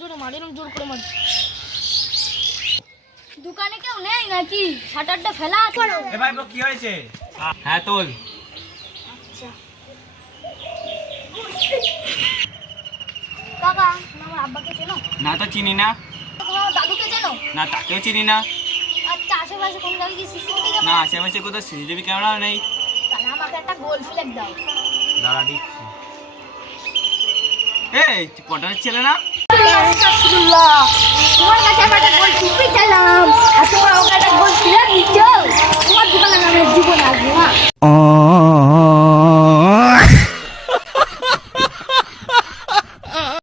জোরে মার, এরকম জোর করে মার। দোকানে কেউ নেই নাকি? শাটারটা ফেলা আছে। এ ভাই কি হয়েছে? হ্যাঁ তোল। আচ্ছা কাকা, আমার আব্বাকে চেনো? না তো চিনি না। তোমার দাদুকে চেনো? না তাকেও চিনি না। আচ্ছা আশেপাশে কোন জায়গায় কি সিসিটিভি না আশেপাশে কোথাও সিসিটিভি ক্যামেরাও নেই। তাহলে আমাকে একটা গোল ফ্ল্যাগ দাও। দাঁড়া দিচ্ছি। এই পটারের ছেলে না? তোমার কাছে আমি একটা গোল টিপি চাইলাম আর তোমার আমাকে একটা গোল ফ্ল্যাগ দিচ্ছ। তোমার দোকানে আমি জীবন আসবো না।